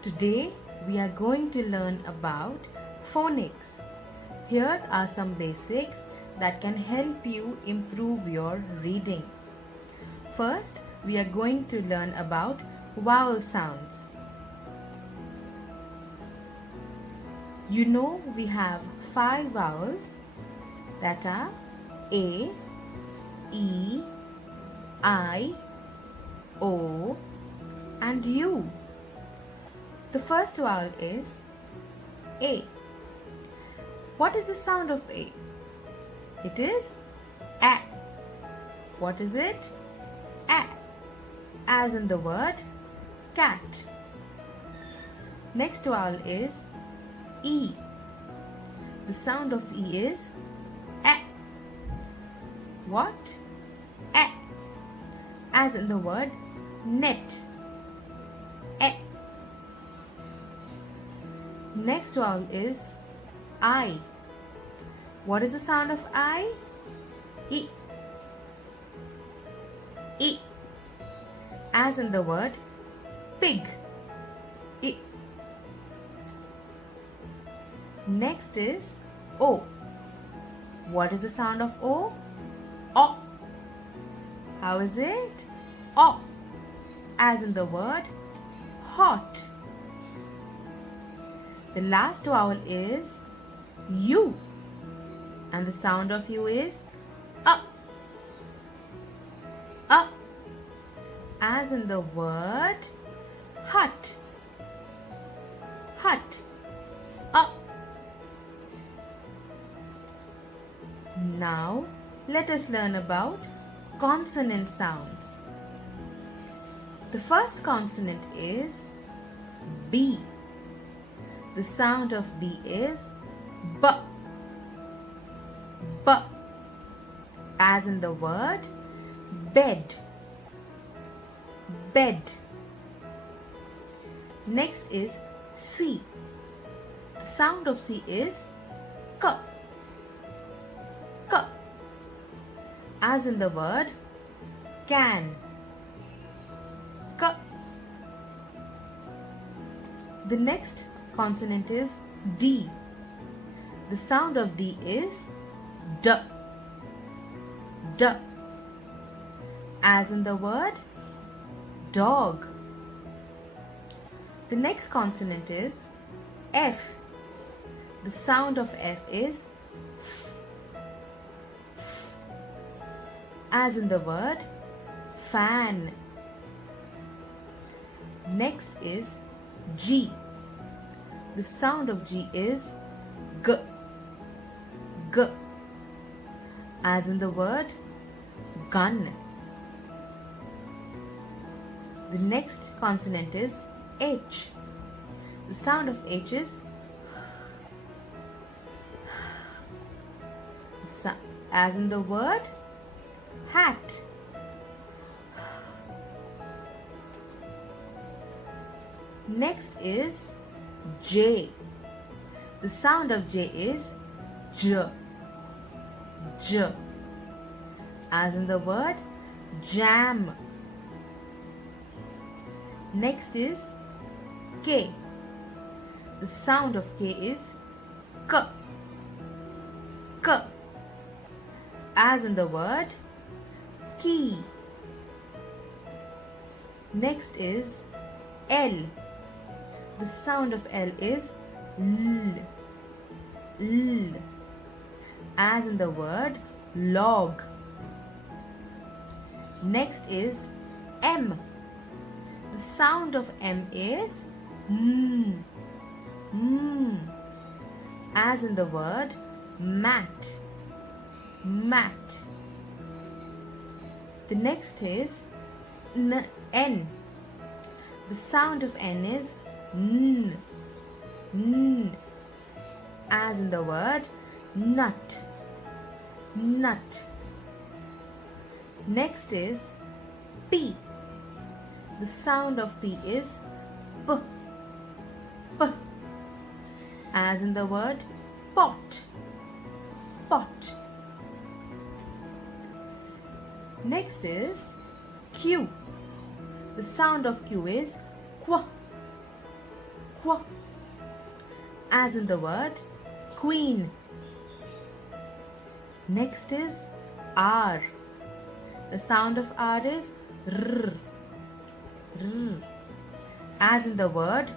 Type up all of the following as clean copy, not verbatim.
Today we are going to learn about phonics. Here are some basics that can help you improve your reading. First, we are going to learn about vowel sounds. You know we have 5 vowels that are A, E, I, O and U. The first vowel is A. What is the sound of A? It is A. What is it? A. As in the word cat. Next vowel is E. The sound of E is A. What? A. As in the word net. A. Next vowel is I. What is the sound of I? E. E. As in the word pig. E. Next is O. What is the sound of O? O. How is it? O. As in the word hot. The last vowel is U. And the sound of U is A. A. As in the word hut. Hut. A. Now let us learn about consonant sounds. The first consonant is B. The sound of B is B. B. As in the word bed. Bed. Next is C. The sound of C is K. K. As in the word can. K. The next consonant is D. The sound of D is D. D. As in the word dog. The next consonant is F. The sound of F is F. F. As in the word fan. Next is G. The sound of G is G. G. As in the word gun. The next consonant is H. The sound of H is as in the word hat. Next is J. The sound of J is J. J. As in the word jam. Next is K. The sound of K is K. K. As in the word key. Next is L. The sound of L is L. L. As in the word log. Next is M. The sound of M is M. M. As in the word mat. Mat. The next is N. The sound of N is N. N. As in the word nut. Nut. Next is P. The sound of P is P. P. As in the word pot. Pot. Next is Q. The sound of Q is Qu. Qu, as in the word queen. Next is R. The sound of R is R, R, as in the word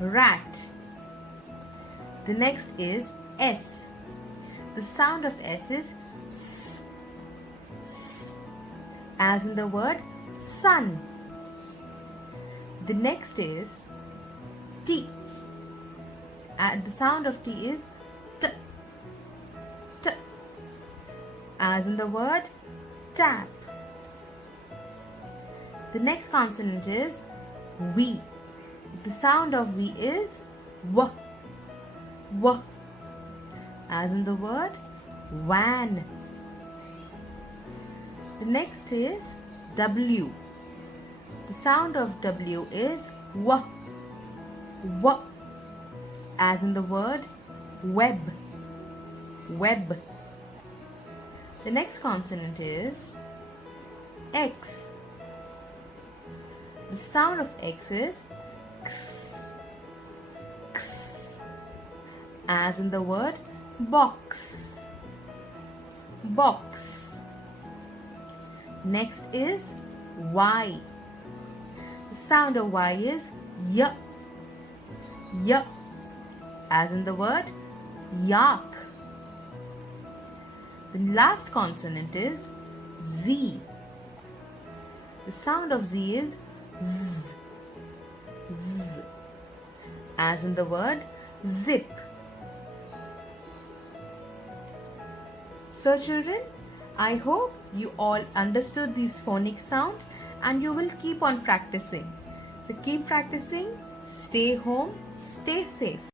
rat. The next is S. The sound of S is S, S, as in the word sun. The next is T. The sound of T is T, T, as in the word tap. The next consonant is V. The sound of V is W, W, as in the word van. The next is W. The sound of W is W, W, as in the word web, web. The next consonant is X. The sound of X is X, X, as in the word box, box. Next is Y. The sound of Y is Y, Y, as in the word yak. The last consonant is Z. The sound of Z is Z, Z, as in the word zip. So children, I hope you all understood these phonic sounds and you will keep on practicing. So keep practicing, stay home, stay safe.